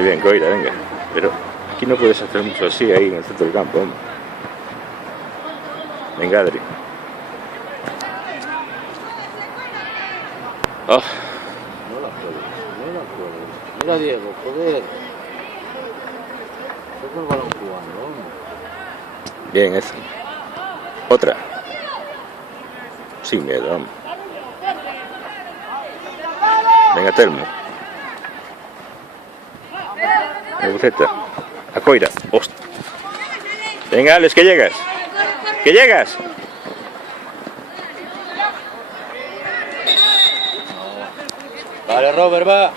Muy bien, Coira, venga. Pero aquí no puedes hacer mucho así, ahí en el centro del campo, hombre. Venga, Adri. Oh. No la puedo, no la puedo. Mira, Diego, joder. Toca el balón jugando, hombre. Bien, esa. Otra. Sin miedo, hombre. Venga, Telmo. Venga, Buceta. A Coira. Hostia. Venga, Alex, que llegas. ¡Que llegas! Vale, Robert, va.